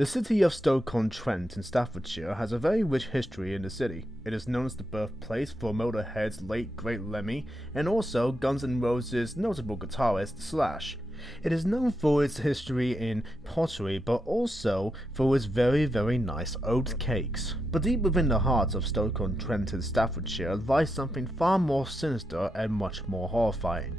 The city of Stoke-on-Trent in Staffordshire has a very rich history in the city. It is known as the birthplace for Motorhead's late great Lemmy, and also Guns N' Roses' notable guitarist Slash. It is known for its history in pottery, but also for its very nice oat cakes. But deep within the heart of Stoke-on-Trent in Staffordshire lies something far more sinister and much more horrifying.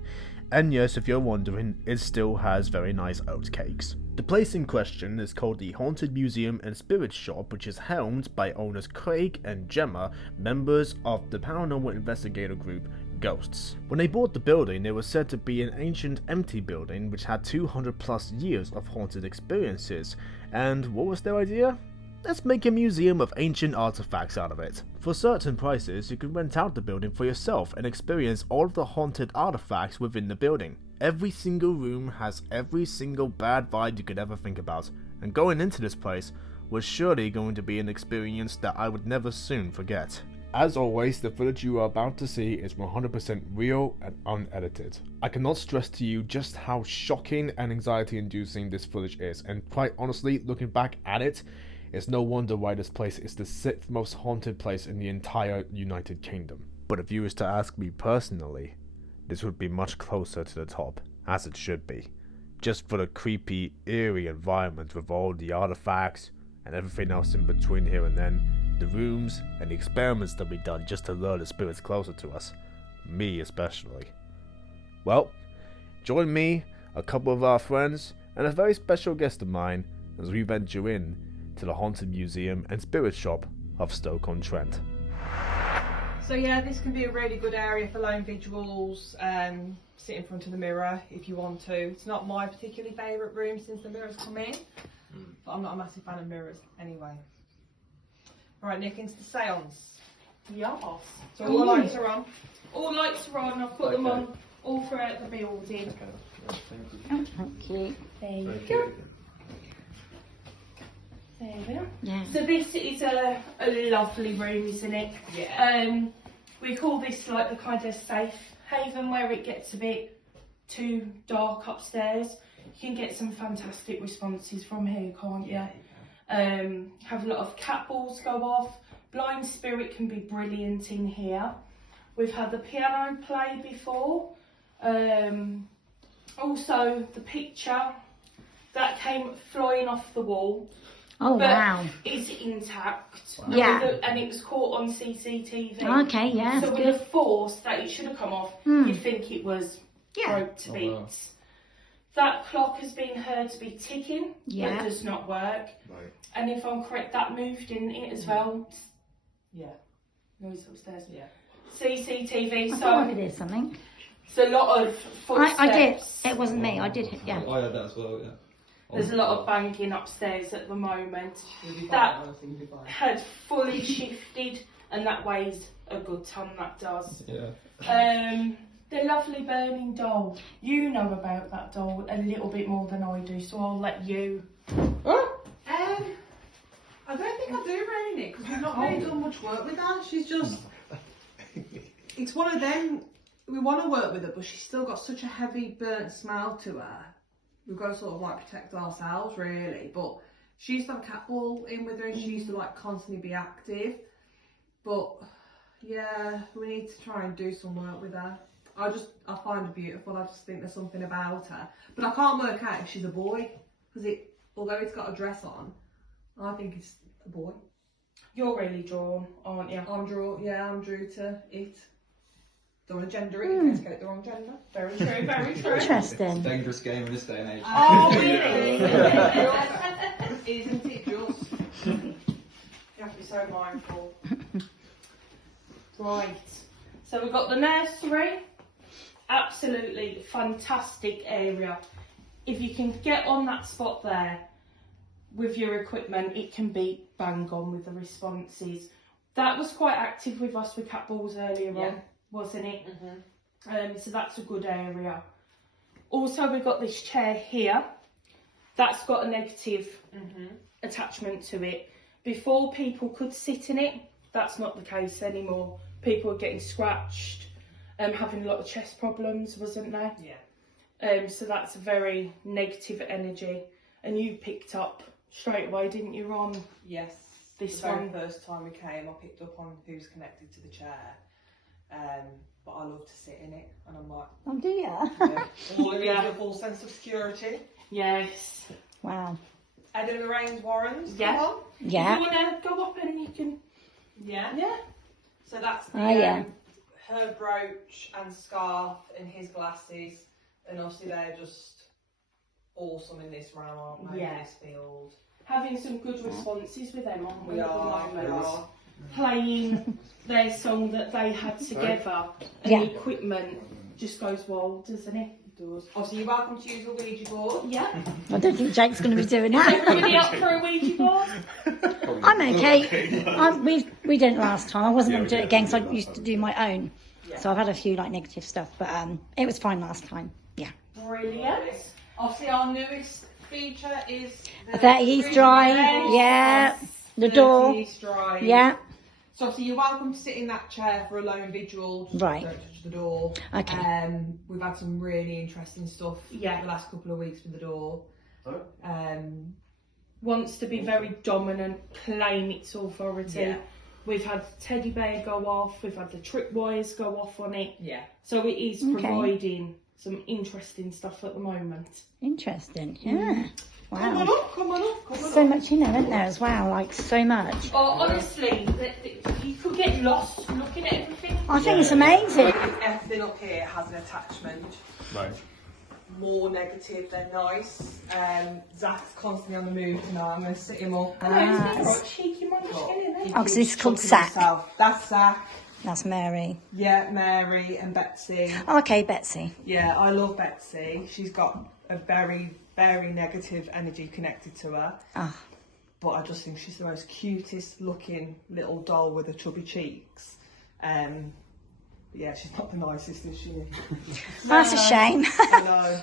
And yes, if you're wondering, it still has very nice oat cakes. The place in question is called the Haunted Museum and Spirit Shop, which is helmed by owners Craig and Gemma, members of the paranormal investigator group Ghosts. When they bought the building, it was said to be an ancient empty building which had 200 plus years of haunted experiences. And what was their idea? Let's make a museum of ancient artifacts out of it. For certain prices, you can rent out the building for yourself and experience all of the haunted artifacts within the building. Every single room has every single bad vibe you could ever think about, and going into this place was surely going to be an experience that I would never soon forget. As always, the footage you are about to see is 100% real and unedited. I cannot stress to you just how shocking and anxiety-inducing this footage is, and quite honestly, looking back at it, it's no wonder why this place is the 6th most haunted place in the entire United Kingdom. But if you was to ask me personally, this would be much closer to the top, as it should be. Just for the creepy, eerie environment with all the artifacts and everything else in between here and then, the rooms and the experiments that be done just to lure the spirits closer to us. Me especially. Well, join me, a couple of our friends, and a very special guest of mine as we venture in to the Haunted Museum and Spirit Shop of Stoke-on-Trent. So yeah, this can be a really good area for lone vigils, sit in front of the mirror if you want to. It's not my particularly favourite room since the mirrors come in, but I'm not a massive fan of mirrors anyway. Right, Nick, into the seance. Yes. So all lights are on. All lights are on, I've put them on all throughout the building. Okay. Oh, thank you. There you go. There we are. Yeah. So this is a lovely room, isn't it? Yeah. We call this like the kind of safe haven where it gets a bit too dark upstairs. You can get some fantastic responses from here, can't you? Have a lot of cat balls go off. Blind spirit can be brilliant in here. We've had the piano play before. Also the picture that came flying off the wall. Oh, but wow. Is intact. Wow. Yeah. And it was caught on CCTV. Okay, yeah, So that's with good. the force that it should have come off, you'd think it was broke to bits. Wow. That clock has been heard to be ticking, Yeah. but does not work. Right. And if I'm correct, that moved, didn't it, as well? Yeah. Noise upstairs. Yeah. CCTV, I so thought I did something. it's a lot of footsteps. I did. It wasn't me. I did. Yeah. I had that as well, yeah. There's a lot of banging upstairs at the moment. That had fully shifted, and that weighs a good ton, that does. Yeah. The lovely burning doll. You know about that doll a little bit more than I do, so I'll let you. I don't think I do really, Nick, because we've not really done much work with her. She's just, it's one of them, we want to work with her, but she's still got such a heavy burnt smell to her. We've got to sort of like protect ourselves really, but she used to have a cat ball in with her and she used to like constantly be active. But yeah, we need to try and do some work with her. I find her beautiful. I just think there's something about her, but I can't work out if she's a boy, because although it's got a dress on, I think it's a boy. You're really drawn, aren't you? I'm drew to it. Don't want to gender it in case I get it the wrong gender. Very true, very true. Interesting. Dangerous game in this day and age. Oh, really? Isn't it just? You have to be so mindful. Right. So we've got the nursery. Absolutely fantastic area. If you can get on that spot there with your equipment, it can be bang on with the responses. That was quite active with us with cat balls earlier on, wasn't it? So that's a good area. Also, we've got this chair here. That's got a negative attachment to it. Before, people could sit in it. That's not the case anymore. People are getting scratched, having a lot of chest problems, wasn't there? Yeah. So that's a very negative energy. And you picked up straight away, didn't you, Ron? Yes. This the very one. first time we came, I picked up on who's connected to the chair. But I love to sit in it, and I'm like, Oh, do you? yeah, all it gives you a full sense of security. Yes. Wow. Ed and Lorraine's Warrens. Yeah. Come on. Yeah. If you want to go up and you can. Yeah. Yeah. So that's the, Oh, yeah. her brooch and scarf and his glasses, and obviously they're just awesome in this round, aren't they? Yeah. In this field. Having some good responses with them, aren't we? We at the are. We moment? are. Playing their song that they had together, and Yeah. the equipment just goes wild, doesn't it? It does. Obviously, you're welcome to use the Ouija board. Yeah. I don't think Jake's going to be doing Is that. everybody up for a Ouija board? I'm okay. We did it last time. I wasn't going to do it again because I used to do my own. So I've had a few like negative stuff, but it was fine last time. Yeah. Brilliant. Obviously, our newest feature is the 30 East Drive. Yeah. The 30 door. East Drive. Yeah. So obviously you're welcome to sit in that chair for a lone vigil. Just Right. Don't touch the door. Okay. We've had some really interesting stuff Yeah. the last couple of weeks with the door. Wants to be very dominant, claim its authority. Yeah. We've had the teddy bear go off, we've had the tripwires go off on it. Yeah. So it is Okay. providing some interesting stuff at the moment. Interesting. Yeah. Come on Wow. up, come on up, come on So up. much in there, isn't there, as well? Like, so much. Oh, honestly, you could get lost looking at everything. I think it's amazing. Everything up here has an attachment. Right. More negative than nice. Zach's constantly on the move tonight. I'm going to sit him up. Hello, it's right cheeky munchkin, isn't it? He Oh, 'cause this is keeps called chucking Zach. himself. That's Zach. That's Mary. Yeah, Mary and Betsy. Oh, okay, Betsy. Yeah, I love Betsy. She's got a very, very negative energy connected to her. Oh, But I just think she's the most cutest looking little doll with her chubby cheeks. Yeah, she's not the nicest, is she? that's a shame. I know.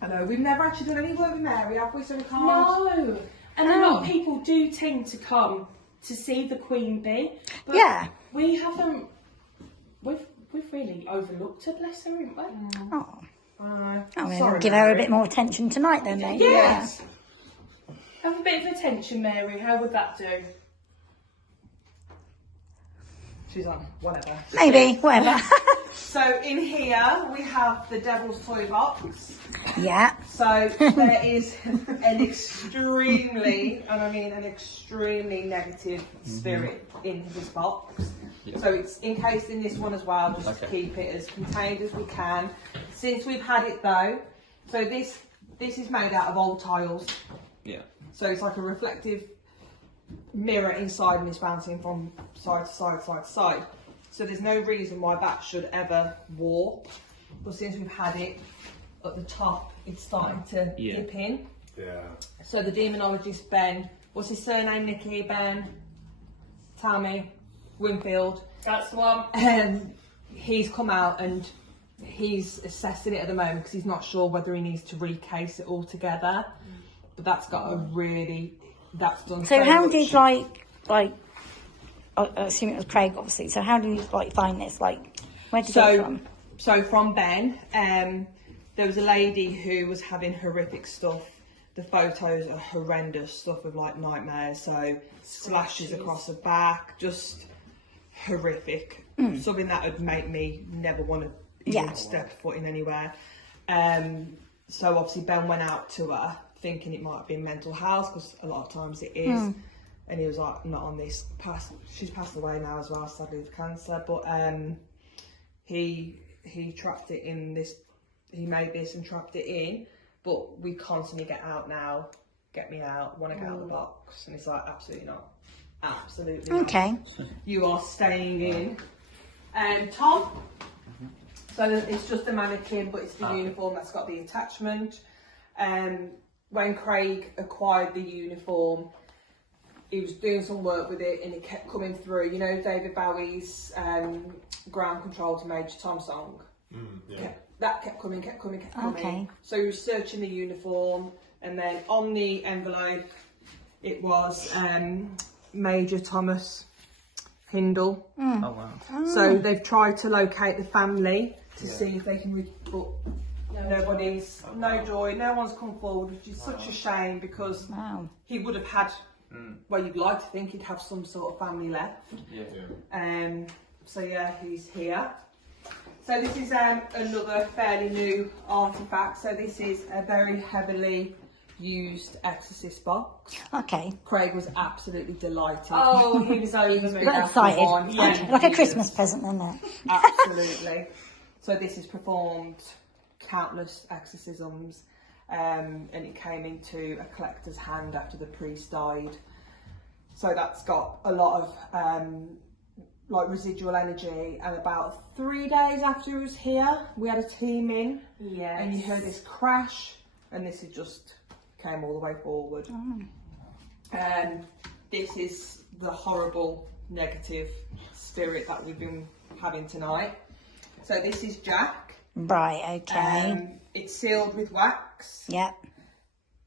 I know. We've never actually done any work with Mary, have we? So we can't. No. And a lot of people do tend to come to see the Queen Bee. But Yeah. we haven't. We've really overlooked her, bless her, haven't we? Oh, I'm I'm sorry, going to give her a Mary. bit more attention tonight then, maybe. Yes. Have a bit of attention, Mary. How would that do? She's on. Whatever. Maybe, whatever. So in here we have the Devil's Toy Box. Yeah. So there is an extremely, and I mean an extremely negative spirit in this box. Yeah. So it's encased in this one as well, just to Okay. keep it as contained as we can. Since we've had it though, so this is made out of old tiles. Yeah. So it's like a reflective mirror inside and it's bouncing from side to side, side to side. So there's no reason why that should ever warp. But since we've had it at the top, it's starting to dip in. Yeah. So the demonologist Ben, what's his surname, Nikki? Ben? Tell me. Winfield. That's the one. He's come out and he's assessing it at the moment because he's not sure whether he needs to recase it all together. But that's got a really, that's done So how much. did I assume it was Craig, obviously. So how do you find this? Like, where did it come from? So from Ben, there was a lady who was having horrific stuff. The photos are horrendous, stuff of like nightmares. So slashes across her back, just horrific. Something that would make me never want to even step foot in anywhere. So obviously Ben went out to her thinking it might be mental health because a lot of times it is. And he was like, not on this. She's passed away now as well, sadly, with cancer. But he trapped it in this. He made this and trapped it in. But we constantly get out now. Get me out. Want to get out of the box? And it's like, absolutely not. Absolutely not. Okay. You are staying in. Tom. So it's just a mannequin, but it's the uniform that's got the attachment. When Craig acquired the uniform, he was doing some work with it and it kept coming through. You know David Bowie's Ground Control to Major Tom song? That kept coming. Okay. So he was searching the uniform and then on the envelope it was Major Thomas Hindle. Oh wow. So they've tried to locate the family to see if they can but Nobody's, no joy, no one's come forward, which is such a shame because Wow. he would have had, well, you'd like to think he'd have some sort of family left. So yeah, he's here. So this is another fairly new artefact. So this is a very heavily used Exorcist box. Okay. Craig was absolutely delighted. Oh, he was over the Got excited. Yeah, Okay. Like a Christmas present, isn't it? Absolutely. So this has performed countless exorcisms, and it came into a collector's hand after the priest died. So that's got a lot of like residual energy. And about 3 days after he was here, we had a team in, and you heard this crash, and this is just came all the way forward. This is the horrible negative spirit that we've been having tonight. So this is Jack. Right, okay. It's sealed with wax. Yep.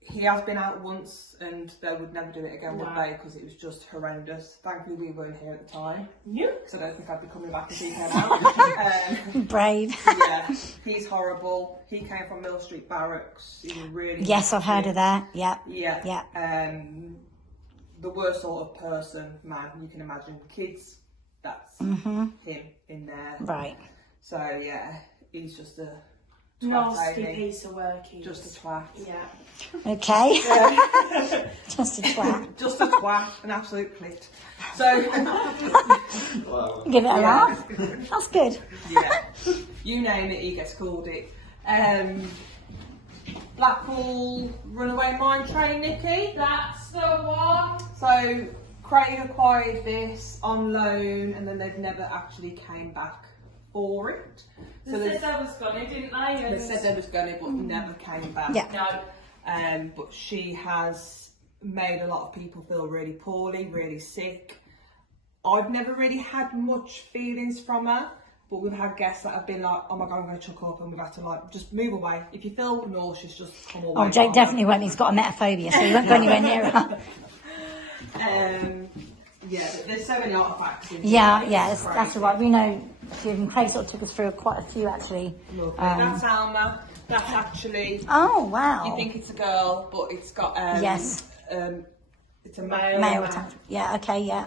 He has been out once and they would never do it again, would they? Because it was just horrendous. Thankfully we weren't here at the time. Yeah. So I don't think I'd be coming back if he came out. Brave. Yeah, he's horrible. He came from Mill Street Barracks. He was really Yes, I've heard of that. Yep. Yeah. Yeah. The worst sort of person, man, you can imagine. Kids, that's him in there. Right. So yeah, he's just a Nasty twat, piece of work. He just is. a twat. Yeah. Okay. Just a twat. Just a twat, an absolute clit. So Give it a laugh. That's good. yeah, you name it, he gets called it. Blackpool Runaway Mine Train, Nikki. That's the one. So Craig acquired this on loan, and then they've never actually came back for it. So They said they was gonna, didn't they? they said they was going to, but never came back. Yeah. No. But she has made a lot of people feel really poorly, really sick. I've never really had much feelings from her, but we've had guests that have been like, oh my God, I'm going to chuck up, and we've had to like, just move away. If you feel nauseous, just come away. Oh, Jake definitely won't. He's got a metaphobia, so he won't go anywhere near her. Yeah, but there's so many artefacts in Yeah, here. yeah, It's that's all right. We know, Craig sort of took us through quite a few actually. Lovely. That's Alma. That's actually, Oh, wow. you think it's a girl, but it's got, Yes. it's a male. Male attachment. Yeah, okay, yeah.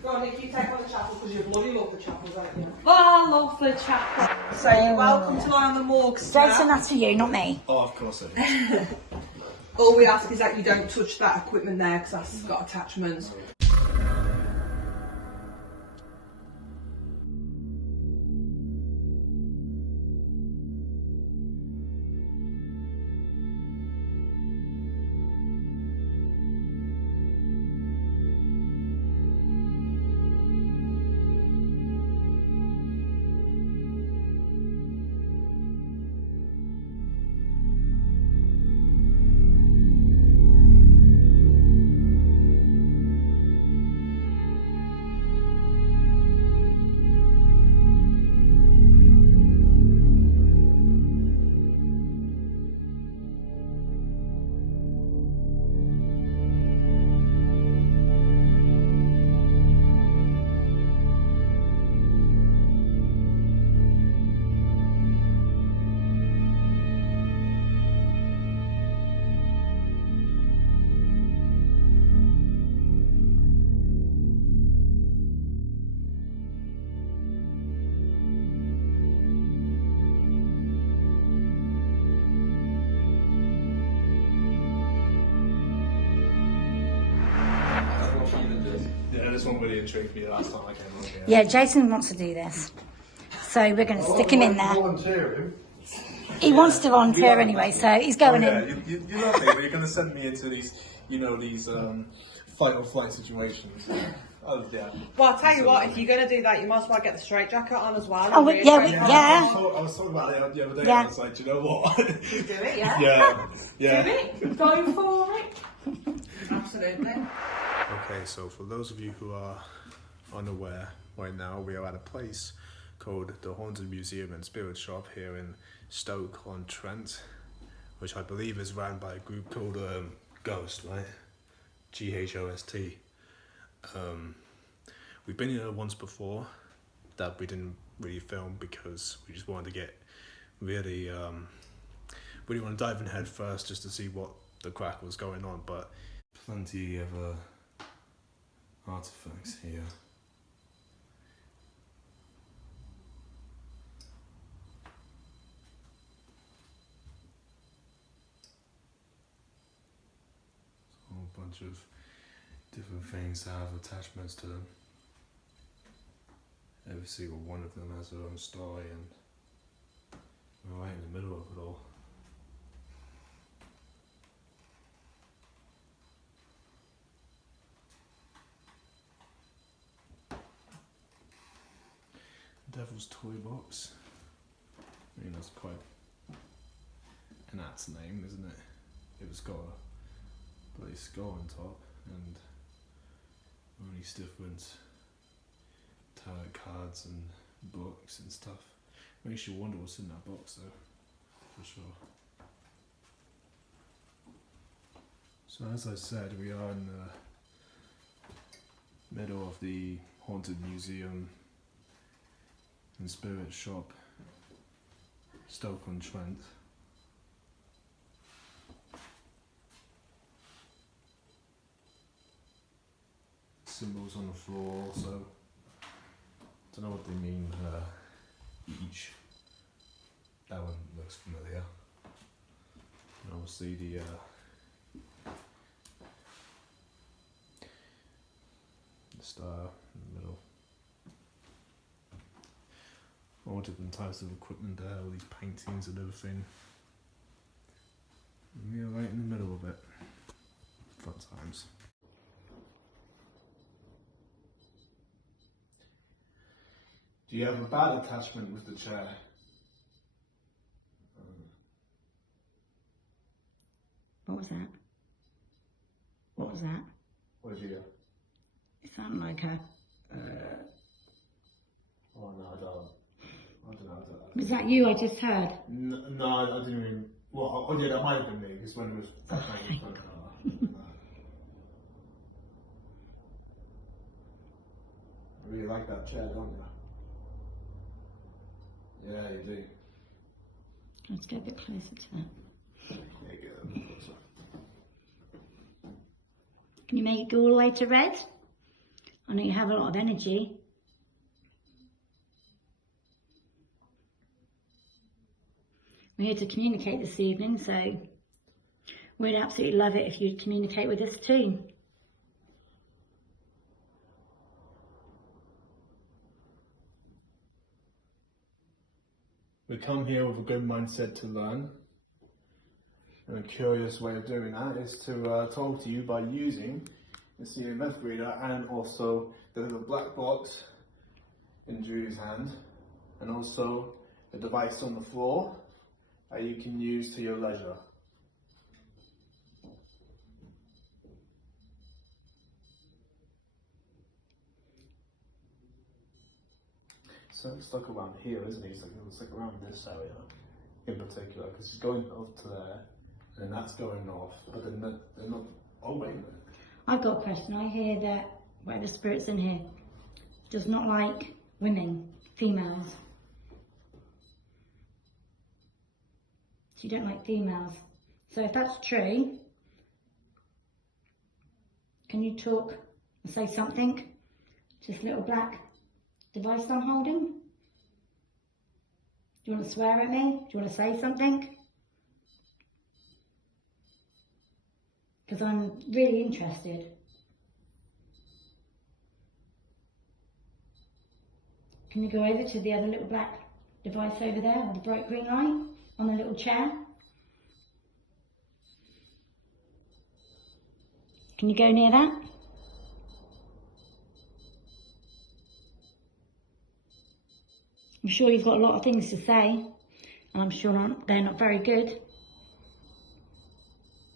Go on, Nick, you take on the chapel, because you bloody love the chapel, don't you? Oh, I love the chapel. So you're welcome to lie on the morgue, sir. Jason, that's for you, not me. Oh, of course it is. All we ask is that you don't touch that equipment there, because that's got attachments. Yeah, this one really intrigued me last time I came on here. Yeah, Jason wants to do this. So we're going to stick him in there. Volunteer him. He wants to volunteer anyway, so he's going in. You love me, but you're going to send me into these, these fight or flight situations. Oh, yeah. Well, I'll tell you what, if you're going to do that, you might as well get the straight jacket on as well. Oh, Really yeah, great. yeah. I was talking about it the other day, Yeah. and I was like, do you know what? Do it, yeah? yeah. Do it. Go for it. Absolutely. Okay, so for those of you who are unaware, right now we are at a place called the Haunted Museum and Spirit Shop here in Stoke-on-Trent, which I believe is run by a group called Ghost, right? Ghost. We've been here once before that we didn't really film because we just wanted to get really really want to dive in head first just to see what the crack was going on, but plenty of artifacts here. A whole bunch of different things that have attachments to them. Every single one of them has their own story, and we're right in the middle of it all. Devil's Toy Box. I mean, that's quite an apt name, isn't it? It's got a bloody skull on top and all these different tarot cards and books and stuff. Makes you wonder what's in that box though, for sure. So as I said, we are in the middle of the Haunted Museum and Spirit Shop, Stoke-on-Trent. Symbols on the floor also. Don't know what they mean each. That one looks familiar. And obviously the star in the middle. All different types of equipment there, all these paintings and everything. And we are right in the middle of it. Fun times. Do you have a bad attachment with the chair? What was that? What was that? What did you hear? It sounded like a... Oh no, I don't. I don't know. Was that you I just heard? No, I didn't even. Well, oh yeah, that might have been me, because when it was playing in front of I really like that chair, don't you? Yeah, you do. Let's get a bit closer to that. There you go. Can you make it go all the way to red? I know you have a lot of energy. We're here to communicate this evening, so we'd absolutely love it if you'd communicate with us too. We come here with a good mindset to learn, and a curious way of doing that is to talk to you by using the CMF reader and also the little black box in Drew's hand, and also the device on the floor that you can use to your leisure. So it's like around here, isn't it? It's like around this area in particular, because it's going off to there, and that's going off, but they're not. Oh wait a minute. I've got a question. I hear that whatever spirit's in here does not like women, females. So you don't like females. So if that's true, can you talk and say something to this little black device I'm holding? Do you want to swear at me? Do you want to say something? Because I'm really interested. Can you go over to the other little black device over there with the bright green light on the little chair? Can you go near that? I'm sure you've got a lot of things to say, and I'm sure they're not very good.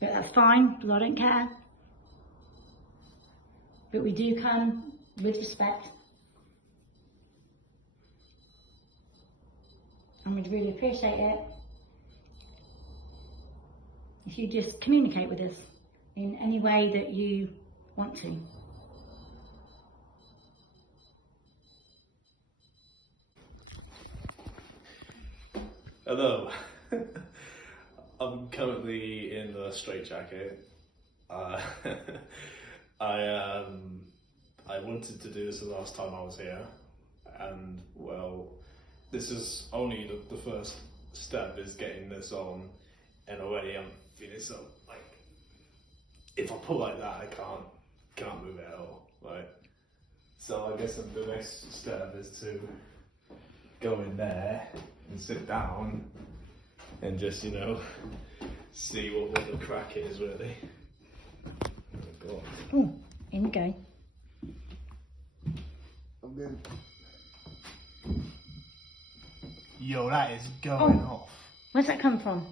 But that's fine, because I don't care. But we do come with respect. And we'd really appreciate it if you just communicate with us in any way that you want to. Hello. I'm currently in the straitjacket. I wanted to do this the last time I was here, and well, this is only the first step is getting this on, and already I'm feeling so like if I pull like that, I can't move it at all, right? So I guess the next step is to go in there and sit down and just, you know, see what the crack is really. Oh God. Oh, in you go. I'm good. Yo, that is going off. Where's that come from?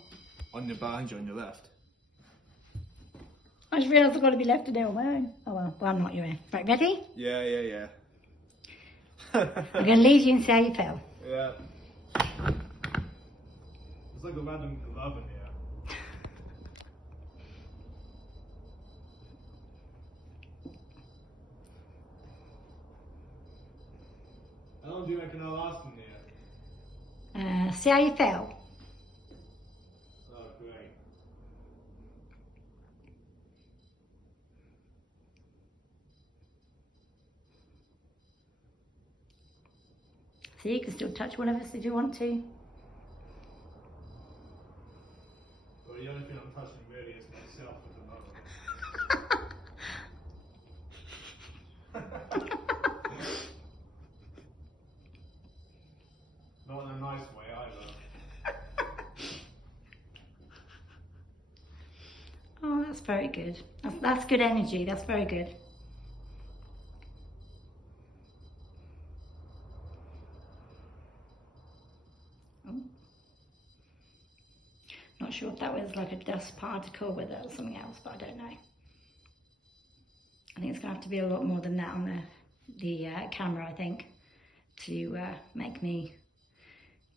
On your behind you, on your left. I just realised I've got to be left to do on my own. Oh well, I'm not your Right, ready? Yeah. I'm going to leave you and see how you feel. Yeah. It's like a random glove in here. How long do you reckon I'll last in here? See how you feel. Oh, great. See, you can still touch one of us if you want to. Well, the only thing I'm touching really is myself at the moment. Not in a nice way either. Oh, that's very good. That's good energy. That's very good. Oh. Not sure if that was like a dust particle, whether that was something else, but I don't know. I think it's going to have to be a lot more than that on the camera, I think, to make me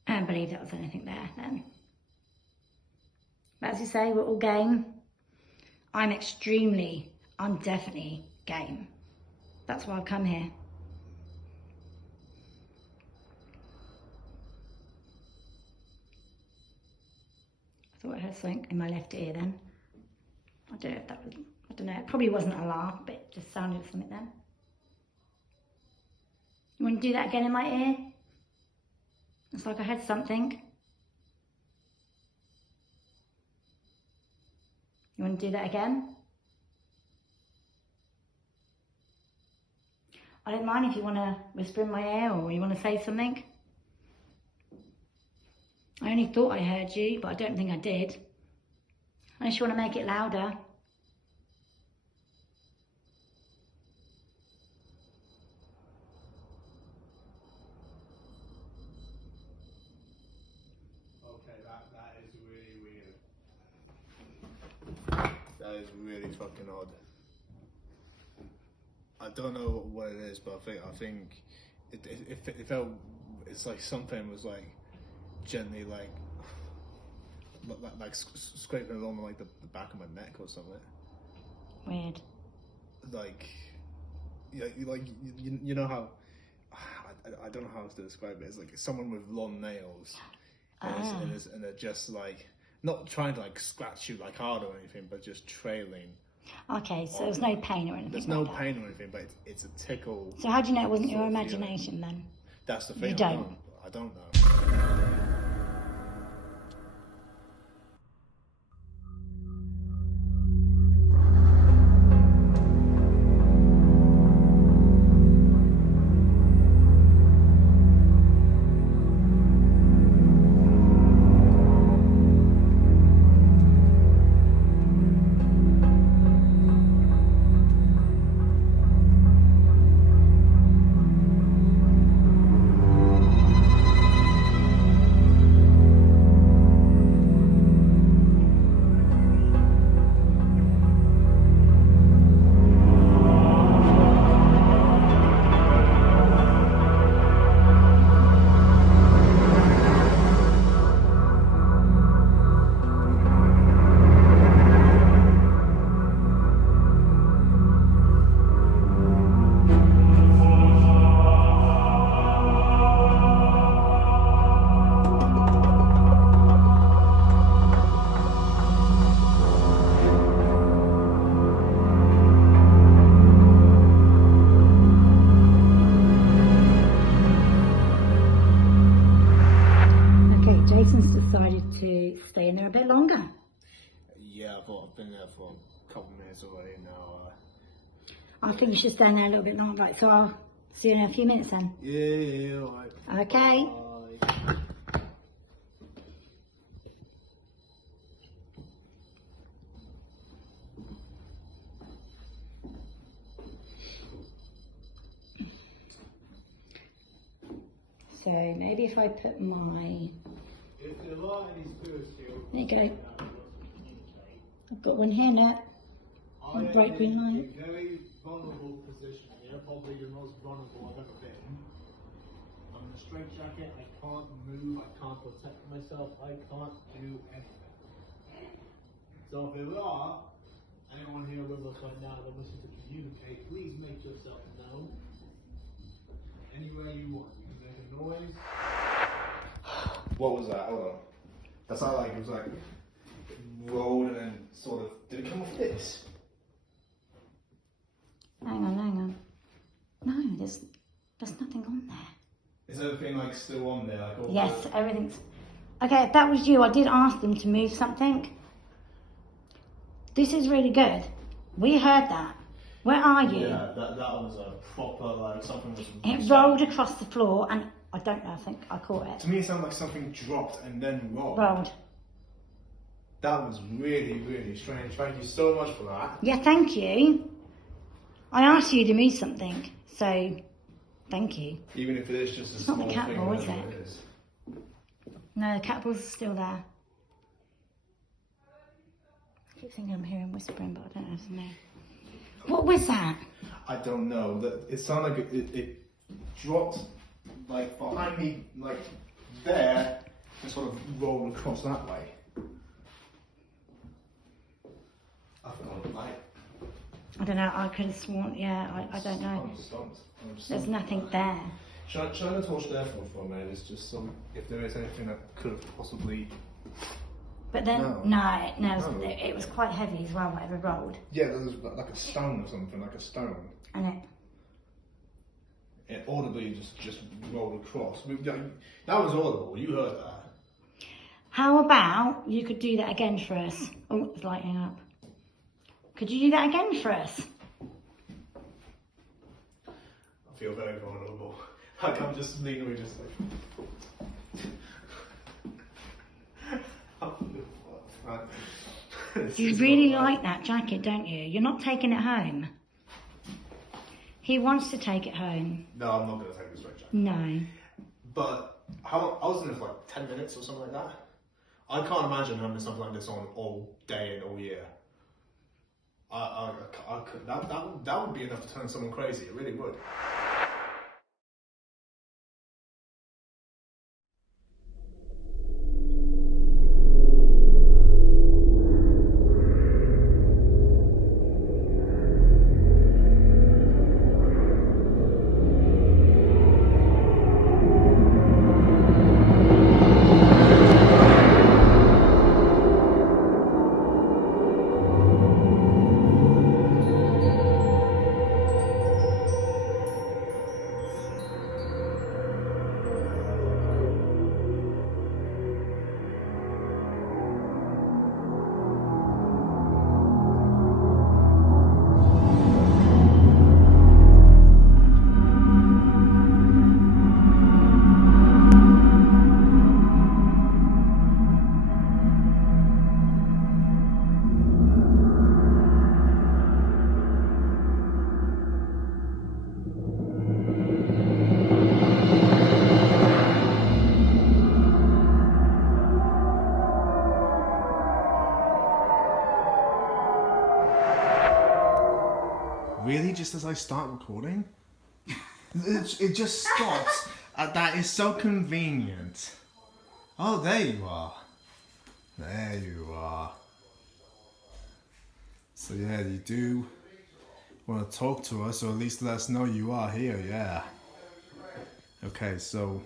believe that was anything there then. But as you say, we're all game. I'm definitely game. That's why I've come here. I thought I heard something in my left ear then. I don't know if that was, I don't know, it probably wasn't an alarm, but it just sounded something then. You want to do that again in my ear? It's like I heard something. You want to do that again? I don't mind if you want to whisper in my ear or you want to say something. I only thought I heard you, but I don't think I did. Unless you want to make it louder. Okay, that is really weird. That is really fucking odd. I don't know what it is, but I think it felt, it's like something was like gently like scraping along like the back of my neck or something. Weird. Like, yeah, you know how I don't know how else to describe it. It's like someone with long nails, and they're just like not trying to like scratch you like hard or anything, but just trailing. Okay, so there's no pain or anything. There's no pain or anything, but it's a tickle. So how do you know it wasn't your imagination then? That's the thing. You don't? I don't know. Yeah, but I've been there for a couple minutes already now. I think you should stay in there a little bit longer. Right, so I'll see you in a few minutes then. Yeah, alright. Okay. Bye. So maybe if I put my... If there are any spirits here, There you go. I've got one here now. I am bright green in light. a very vulnerable position here, probably the most vulnerable I've ever been. I'm in a straight jacket, I can't move, I can't protect myself, I can't do anything. So if there are anyone here with us right now that wishes to communicate, please make yourself known. Anywhere you want. You can make a noise. What was that? Hold on. That's not like, it was like rolled and then sort of, did it come off this? Hang on. No, there's nothing on there. Is everything like still on there? Like all Yes, everything's... Okay, if that was you, I did ask them to move something. This is really good. We heard that. Where are you? Yeah, that was a proper, like, something was... It rolled across the floor and I don't know, I think I caught it. To me, it sounded like something dropped and then rolled. Rolled. That was really, really strange. Thank you so much for that. Yeah, thank you. I asked you to move something, so thank you. Even if it is just a It's not small the cat thing, ball, is whatever it? is. No, the cat balls are still there. I keep thinking I'm hearing whispering, but I don't know if it's me. What was that? I don't know. It sounded like it dropped like behind me, like there, and sort of rolled across that way. I forgot. I don't know, I could have sworn, yeah, I don't know. I'm stumped. There's nothing there. Shine the torch there for a minute. It's just some, if there is anything that could have possibly. But then, No. no, it was quite heavy as well, whatever rolled. Yeah, there was like a stone or something, like a stone. And It audibly just rolled across. That was audible. You heard that. how about you could do that again for us? Oh, it's lighting up. Could you do that again for us? I feel very vulnerable. Like I'm just legally just like. You really like that jacket, don't you? You're not taking it home. He wants to take it home. No, I'm not gonna take this right jacket. No. But I was in there for like 10 minutes or something like that. I can't imagine having something like this on all day and all year. I could, that would be enough to turn someone crazy. It really would. Really? Just as I start recording? It just stops. That is so convenient. Oh, there you are. There you are. So yeah, you do want to talk to us, or at least let us know you are here, yeah. Okay, so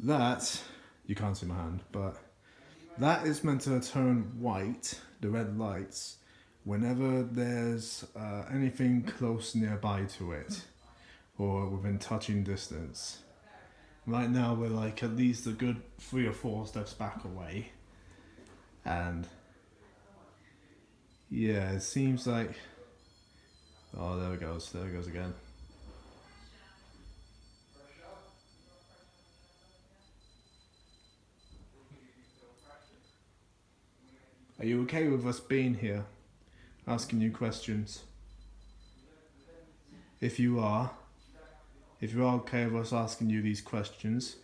that, you can't see my hand, but that is meant to turn white, the red lights, whenever there's anything close nearby to it, or within touching distance. Right now we're like at least a good 3 or 4 steps back away, and Yeah, it seems like... Oh, there it goes. There it goes again. Are you okay with us being here? Asking you questions? If you are okay with us asking you these questions,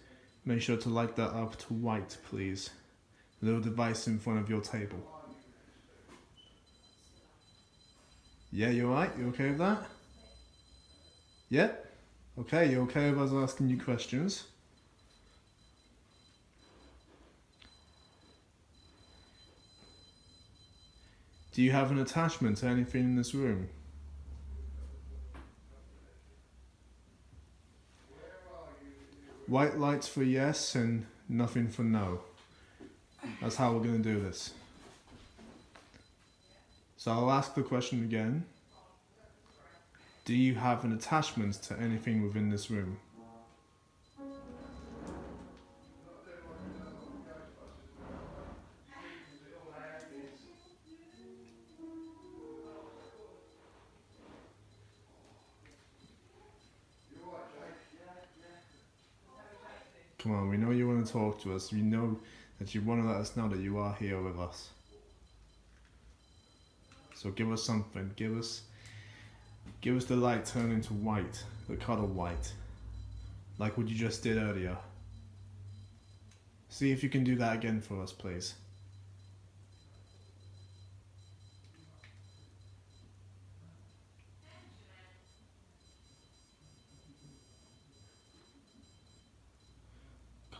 make sure to light that up to white, please. The little device in front of your table. Yeah, you alright? You okay with that? Yeah? Okay, you okay with us asking you questions? Do you have an attachment to anything in this room? White lights for yes and nothing for no. That's how we're going to do this. So I'll ask the question again. Do you have an attachment to anything within this room? Come on, we know you want to talk to us. We know that you want to let us know that you are here with us. So give us something. Give us the light turn into white, the colour white, like what you just did earlier. See if you can do that again for us, please.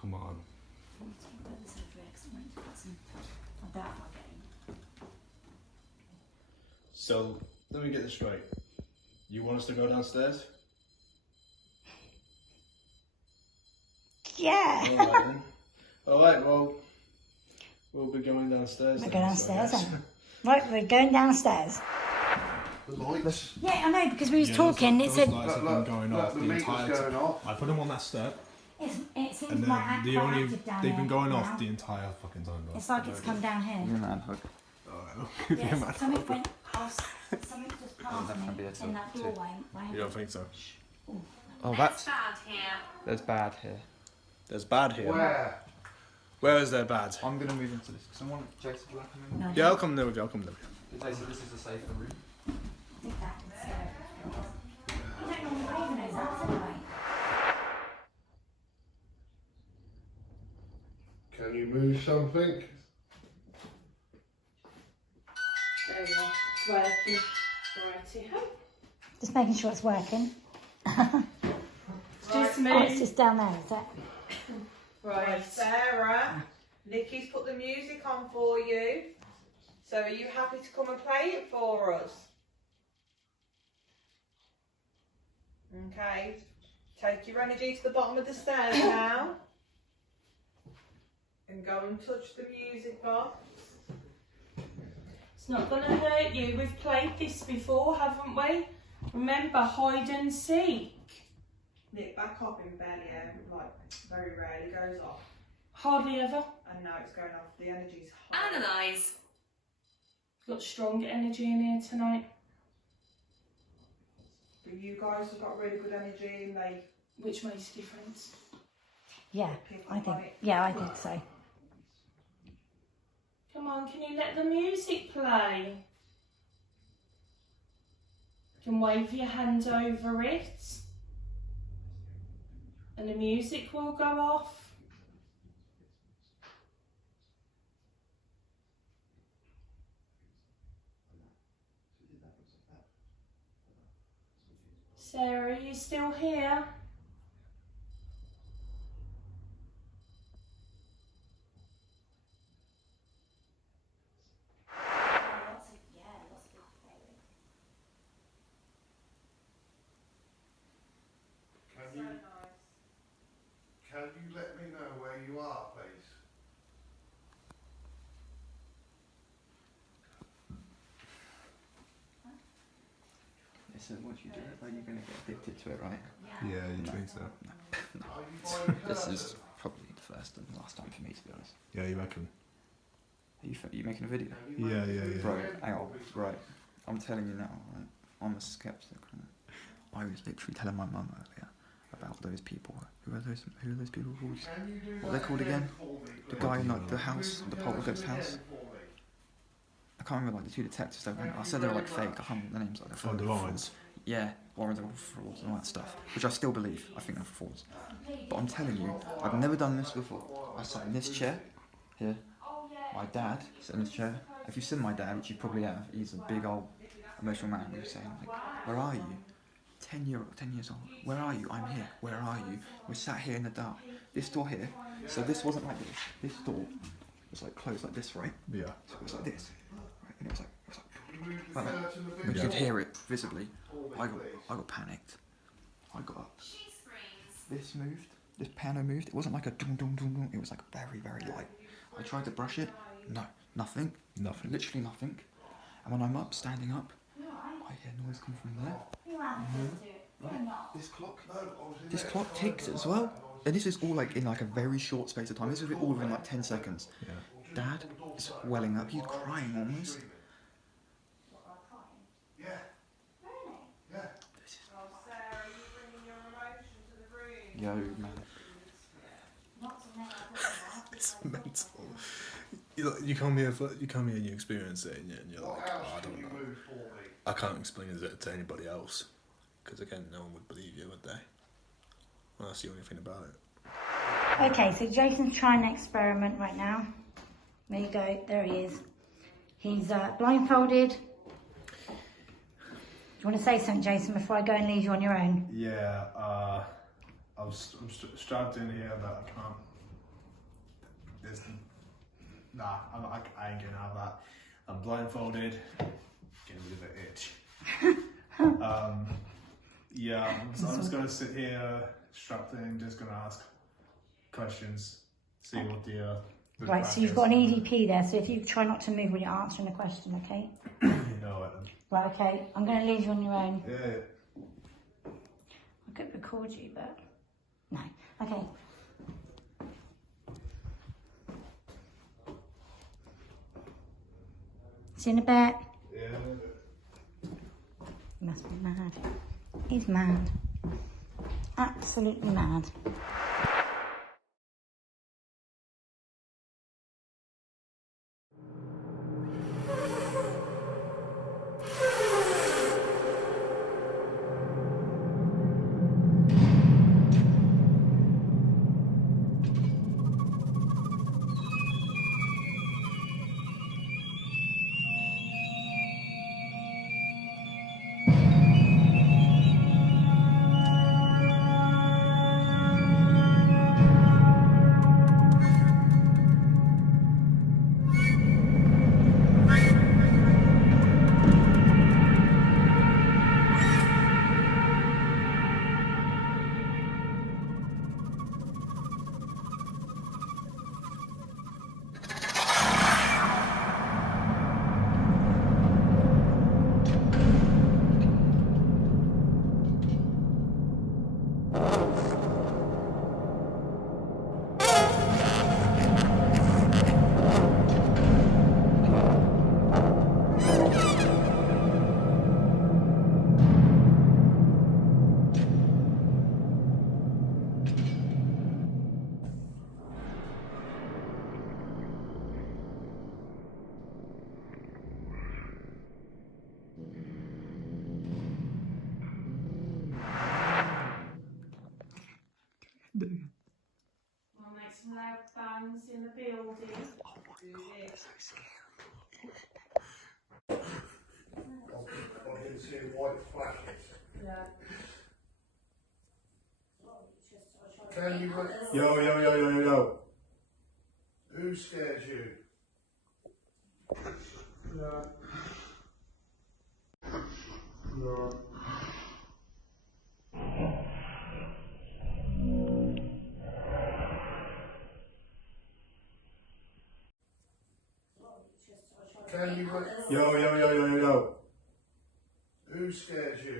Come on. So, let me get this straight. You want us to go downstairs? Yeah. Alright then. Alright, well, we'll be going downstairs. We're going downstairs then. Right, we're going downstairs. The lights. Yeah, I know, because we was talking, it those said... lights have been going off the the meter's entire going time. off. I put them on that step, It seems and like then they've been going off the entire fucking time. It's like it's come down here. Give me a man hug. Yes, something went off, something just passed definitely me be a in tip that too. doorway. You don't think so? Oh, that's bad here. there's bad here. There's bad here. Where? Where is there bad? I'm gonna move into this. Someone, Jason, do you want to come in? No, Yeah, I'll come there with you. I'll come there with you. Jason, this is a safer room. I think that is, you don't normally believe in those apps anyway. Can you move something? There we are. It's working. Righty-ho. Just making sure it's working. Just Oh, me. it's just down there, is it? Right, Sarah, Nikki's put the music on for you. So are you happy to come and play it for us? Okay, take your energy to the bottom of the stairs now. And go and touch the music box. It's not going to hurt you. We've played this before, haven't we? Remember, hide and seek. Nick, back up in bed, yeah, like very rarely goes off. Hardly ever. And now it's going off, the energy's high. Analyse. Got strong energy in here tonight. But you guys have got really good energy and they Which makes a difference. Yeah, pick I up think. on it. Yeah, I think so. Come on, can you let the music play? You can wave your hand over it. And the music will go off. Sarah, are you still here? Can you let me know where you are, please? Listen, once you do it, like, you're gonna get addicted to it, right? Yeah, you think so? Are you buying This curtains? is probably the first and last time for me, to be honest. Yeah, you reckon? You making a video? Yeah. Bro, hang on. Right. I'm telling you now, right? I'm a skeptic. Right? I was literally telling my mum earlier about those people. Who are those people called? What are they called again? The guy in like the house, the poltergeist house. I can't remember like the two detectives that went. I said they were like fake. I can't remember the names. Like On the lines. Yeah, Warrens are all frauds and all that stuff, which I still believe. I think they're frauds. But I'm telling you, I've never done this before. I sat in this chair here. My dad sat in this chair. If you've seen my dad, which you probably have, he's a big old emotional man. He was saying like, "Where are you? 10 years old. Where are you? I'm here. Where are you? We're sat here in the dark. This door here. So this wasn't like this. This door was like closed like this, right? Yeah. So it was like this, right? And it was like that. We could hear it visibly. I got panicked. I got up. This moved. This piano moved. It wasn't like a dum dum dum dum. It was like very very light. I tried to brush it. No, nothing. Nothing. Literally nothing. And when I'm up, standing up, I hear noise come from there. Right. This clock ticks as well. And this is all like in like a very short space of time. This is all within like 10 seconds. Yeah. Dad is welling up. He's crying almost. Yo, man. It's mental. You come here and you experience it, and you're like, oh, I don't know. I can't explain it to anybody else, because again, no one would believe you, would they? Unless you know anything about it. Okay, so Jason's trying an experiment right now. There you go, there he is. He's blindfolded. Do you want to say something, Jason, before I go and leave you on your own? Yeah, I'm strapped in here that I can't. I ain't getting out of that. I'm blindfolded, getting rid of the itch. Yeah, I'm just gonna sit here, strapped in, just gonna ask questions, see what the Right, so you've got an EVP there, so if you try not to move when you're answering the question, okay? You know it. Right, okay, I'm going to leave you on your own. Yeah. I could record you, but no. Okay. See you in a bit. Yeah. He must be mad. He's mad. Absolutely mad. I'll make some loud bangs in the building. I can see white flashes. Yeah. Can you Yo. Who scares you? Yeah. No. Can you Yo. Who scares you?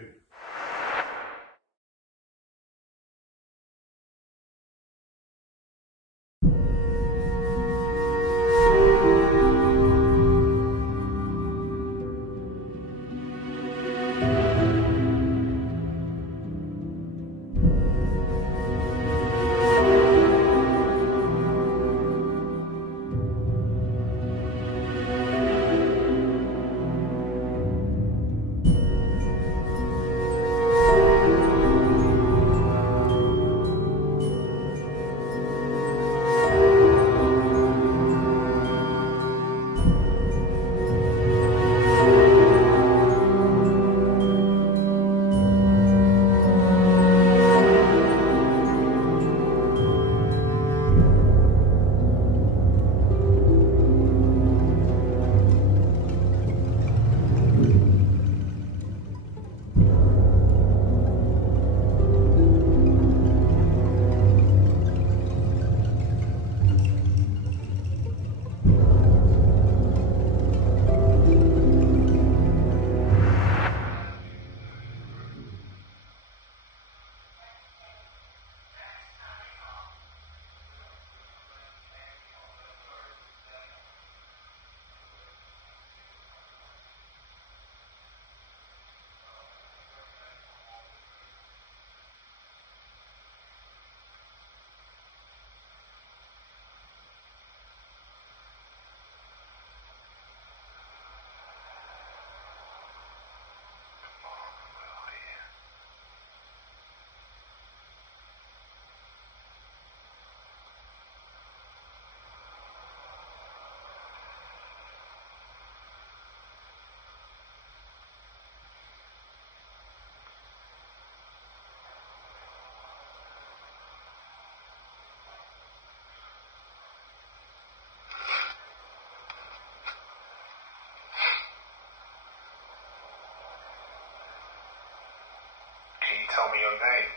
can you tell me your name?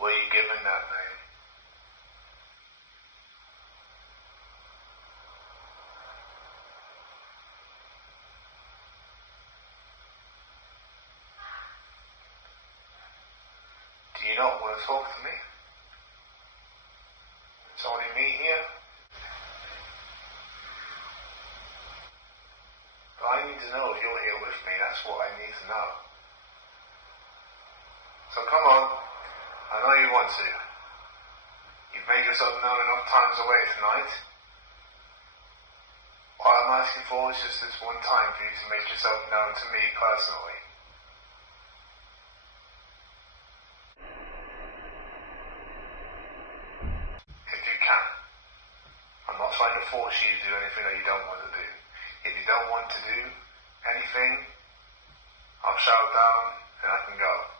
Were you given that name? Do you not want to talk to me? It's only me here. But I need to know if you're here with me. That's what I need to know. So come on. I know you want to. You've made yourself known enough times away tonight. All I'm asking for is just this one time for you to make yourself known to me personally. If you can. I'm not trying to force you to do anything that you don't want to do. If you don't want to do anything, I'll shout down and I can go.